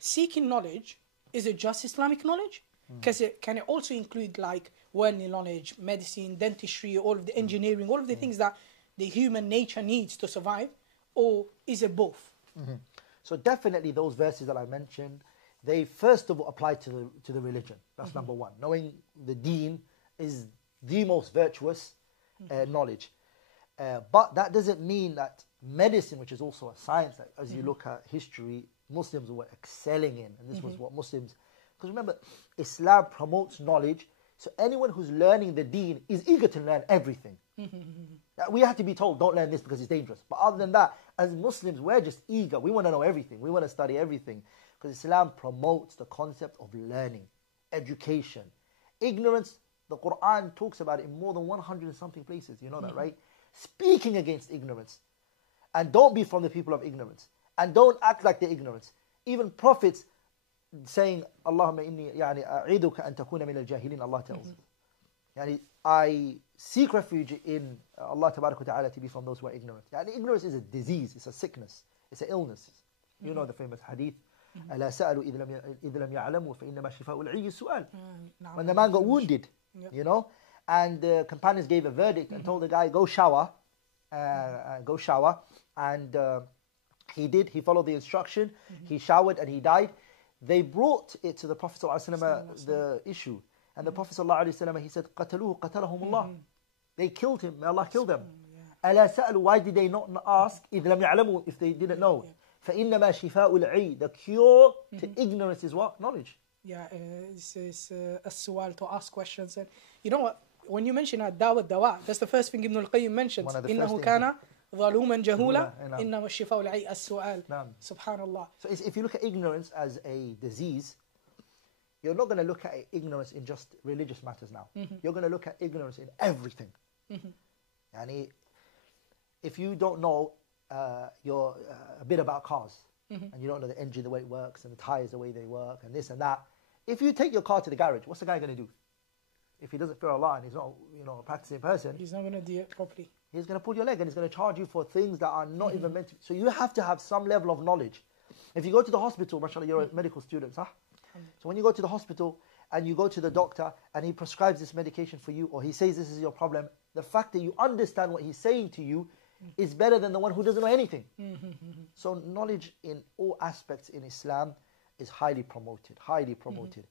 seeking knowledge, is it just Islamic knowledge? Because can it also include like worldly knowledge, medicine, dentistry, all of the engineering, all of the things that the human nature needs to survive? Or is it both? So definitely those verses that I mentioned, they first of all apply to the religion. That's number one. Knowing the deen is the most virtuous knowledge. But that doesn't mean that medicine, which is also a science, that as you look at history, Muslims were excelling in. And this was what Muslims... Because remember, Islam promotes knowledge. So anyone who's learning the deen is eager to learn everything. We have to be told, don't learn this because it's dangerous. But other than that, as Muslims, we're just eager. We want to know everything. We want to study everything. Because Islam promotes the concept of learning, education. Ignorance, the Quran talks about it in more than 100 and something places. You know that, right? Speaking against ignorance. And don't be from the people of ignorance. And don't act like the ignorance. Even prophets saying, Allahumma inni a'iduka an takuna min al-jahilin, Allah tells us. I seek refuge in Allah Ta'ala to be from those who are ignorant. Ignorance is a disease, it's a sickness, it's an illness. You know the famous hadith, أَلَا سَأَلُوا إِذْ لَمْ يَعْلَمُوا فَإِنَّمَا شِفَاءُ الْعِيِّ السُّؤَالِ. When the man got wounded, you know, and the companions gave a verdict and told the guy, go shower, and he did, he followed the instruction, he showered and he died. They brought it to the Prophet ﷺ, the issue. And the Prophet ﷺ, he said, قَتَلُوهُ قَتَلَهُمُ اللَّهُ. They killed him, may Allah kill them. أَلَا سَأَلُوا, why did they not ask, إِذْ لَمْ يَعْلَمُوا, if they didn't know? فَإِنَّمَا شِفَاءُ الْعِي. The cure to ignorance is what? Knowledge. Yeah, it's a su'al, to ask questions. And you know what? When you mention dawah, that's the first thing Ibn al-Qayyim mentions. إِنَّهُ كَانَ ظَلُومًا جَهُولًا إِنَّمَا الشِّفَاءُ الْعِي السُّؤَال. Subhanallah. So if you look at ignorance as a disease, you're not going to look at ignorance in just religious matters now. You're going to look at ignorance in everything. Yani, if you don't know a bit about cars, and you don't know the engine, the way it works, and the tires, the way they work, and this and that, if you take your car to the garage, what's the guy going to do? If he doesn't fear Allah and he's not, a practicing person, he's not going to do it properly. He's going to pull your leg and he's going to charge you for things that are not even meant to. So you have to have some level of knowledge. If you go to the hospital, mashallah, you're a medical student, huh? So when you go to the hospital and you go to the doctor and he prescribes this medication for you, or he says this is your problem, the fact that you understand what he's saying to you is better than the one who doesn't know anything. So knowledge in all aspects in Islam is highly promoted, highly promoted.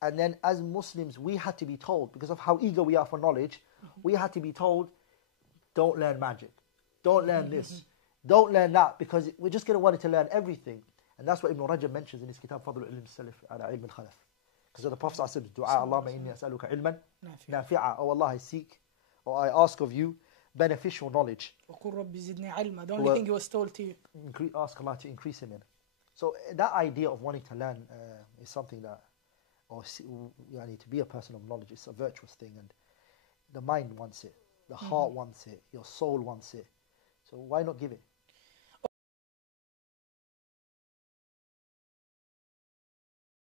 And then as Muslims, we had to be told, because of how eager we are for knowledge, we had to be told, don't learn magic, don't learn this, don't learn that, because we're just going to want to learn everything. And that's what Ibn Rajab mentions in his kitab, Fadl al-Ilm Salif ala Ilm al-Khalaf. Because the Prophet said, Dua, Allahumma inni as'aluka ilman nafi'a. Oh Allah, I seek, or I ask of you, beneficial knowledge. The only thing he was told to you. Ask Allah to increase him in. So that idea of wanting to learn is something that, or to be a person of knowledge, is a virtuous thing, and the mind wants it, the heart wants it, your soul wants it. So why not give it?